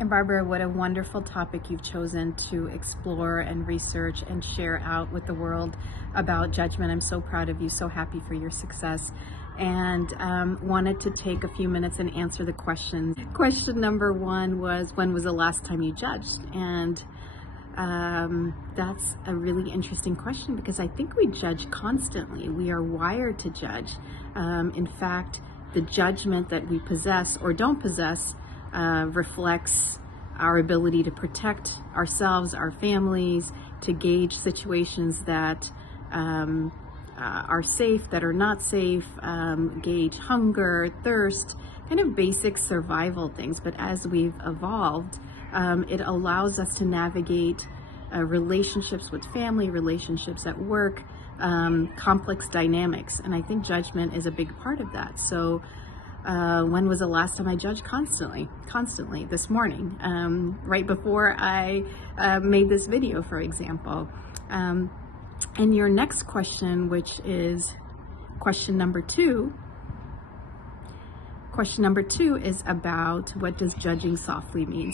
And Barbara, what a wonderful topic you've chosen to explore and research and share out with the world about judgment. I'm so proud of you, so happy for your success, and wanted to take a few minutes and answer the questions. Question number one was, when was the last time you judged? And that's a really interesting question, because I think we judge constantly. We are wired to judge. In fact, the judgment that we possess or don't possess reflects our ability to protect ourselves, our families, to gauge situations that are safe, that are not safe, gauge hunger, thirst, kind of basic survival things. But as we've evolved, it allows us to navigate relationships with family, relationships at work, complex dynamics. And I think judgment is a big part of that. So when was the last time I judged? Constantly, this morning, right before I made this video, for example. And your next question, which is question number two, is about, what does judging softly mean?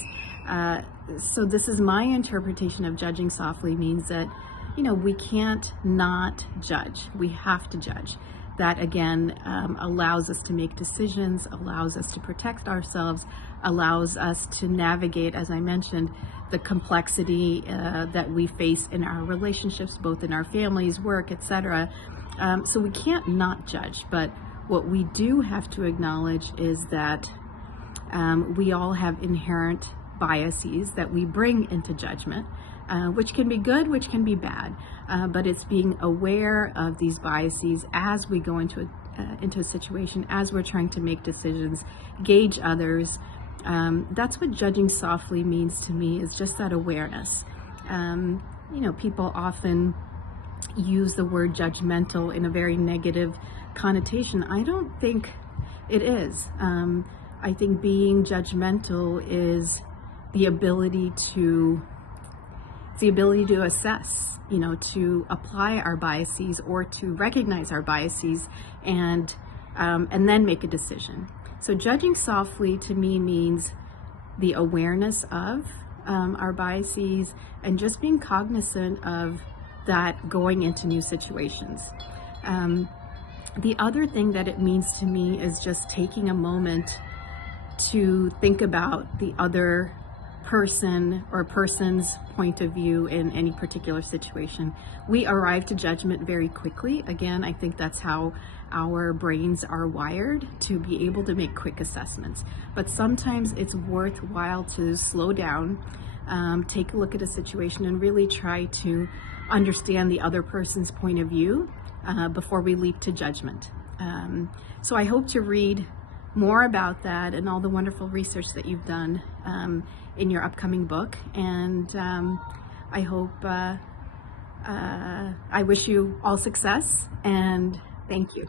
So this is my interpretation of judging softly means that, we can't not judge. We have to judge. That again allows us to make decisions, allows us to protect ourselves, allows us to navigate, as I mentioned, the complexity that we face in our relationships, both in our families, work, etc. So we can't not judge, but what we do have to acknowledge is that we all have inherent biases that we bring into judgment, which can be good, which can be bad, but it's being aware of these biases as we go into a situation, as we're trying to make decisions, gauge others. That's what judging softly means to me, is just that awareness. People often use the word judgmental in a very negative connotation. I don't think it is. I think being judgmental is the ability to assess, to apply our biases, or to recognize our biases and then make a decision. So judging softly to me means the awareness of our biases and just being cognizant of that going into new situations. The other thing that it means to me is just taking a moment to think about the other person or person's point of view in any particular situation. We arrive to judgment very quickly. Again, I think that's how our brains are wired, to be able to make quick assessments. But sometimes it's worthwhile to slow down, take a look at a situation, and really try to understand the other person's point of view before we leap to judgment. So I hope to read more about that and all the wonderful research that you've done in your upcoming book. And I hope, I wish you all success, and thank you.